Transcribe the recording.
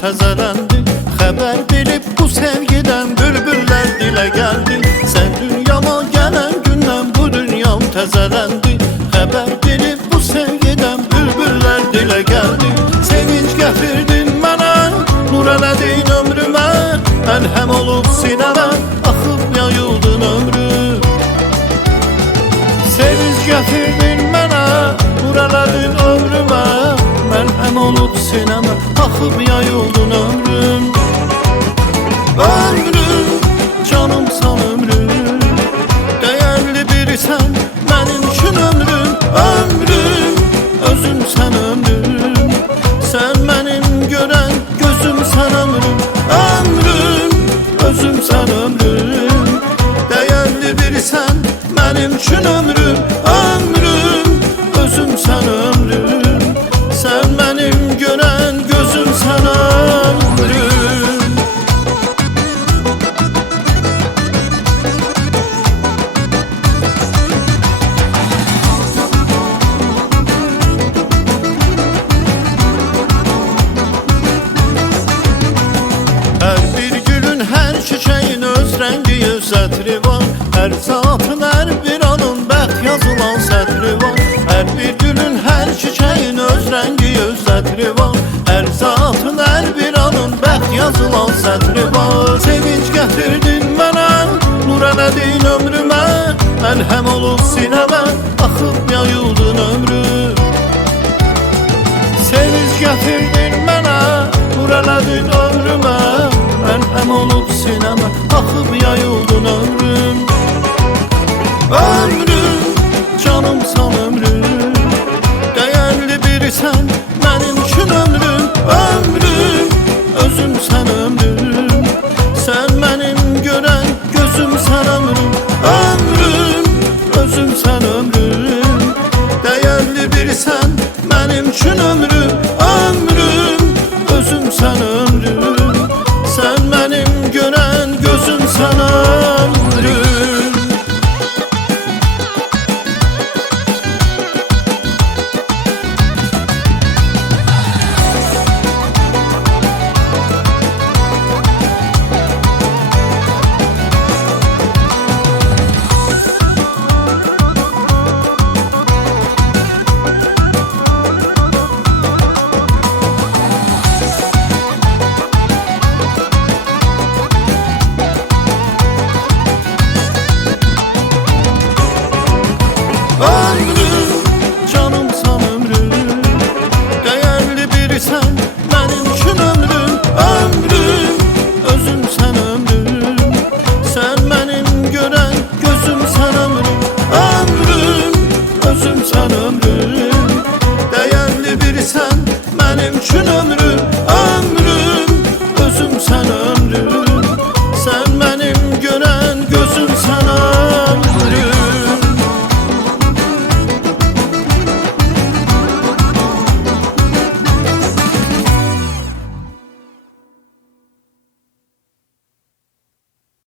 təzələndi. Xəbər bilib bu sevgidən bülbüllər dilə gəldi. Sən dünyama gələn gündən bu dünyam təzələndi. Xəbər bilib bu sevgidən bülbüllər dilə gəldi. Sevinç gətirdin mənə, nur elədin ömrümə. Əlhəm olub sinəmə, axıb yayıldın ömrüm. Sevinç gətirdin mənə, nur elədin ömrümə. Əlhəm olub sinəmə, axıb yayıldın ömrüm. Ömrüm, canımsan ömrüm, dəyərli birisən mənim üçün ömrüm. Ömrüm, özümsən ömrüm, sən mənim görən gözümsən ömrüm. Ömrüm, özümsən ömrüm, dəyərli birisən mənim üçün ömrüm. Ömrüm, özümsən ömrüm, sən mənim görən gözümsən ömrüm. Hər bir gülün, hər çiçəyin öz rəngi, öz ətri var. Hər zatın, hər bir anın bəxt yazılan sətri var. Hər bir gülün, hər çiçəyin öz rəngi, öz ətri var. Hər zatın, hər bir anın bəxt yazılan sətri var. Sevinç gətirdin mənə, nur elədin ömrümə. Əlhəm olub sinəmə, axıb yayıldın ömrüm. Sevinç gətirdin mənə, nur elədin ömrümə. Əlhəm olub sinəmə, axıb yayıldın ömrüm. Ömrüm, canımsan ömrüm, dəyərli birisən mənim üçün ömrüm. Ömrüm, özümsən ömrüm, sən mənim görən gözümsən ömrüm. Ömrüm, özümsən ömrüm, dəyərli birisən mənim üçün ömrüm. Ömrüm, özümsən ömrüm, sən mənim görən gözümsən ömrüm. Ömrüm, canımsan ömrüm, dəyərli birisən mənim üçün ömrüm. Ömrüm, özümsən ömrüm, sən mənim görən gözümsən ömrüm. Ömrüm, özümsən ömrüm, dəyərli birisən mənim üçün ömrüm.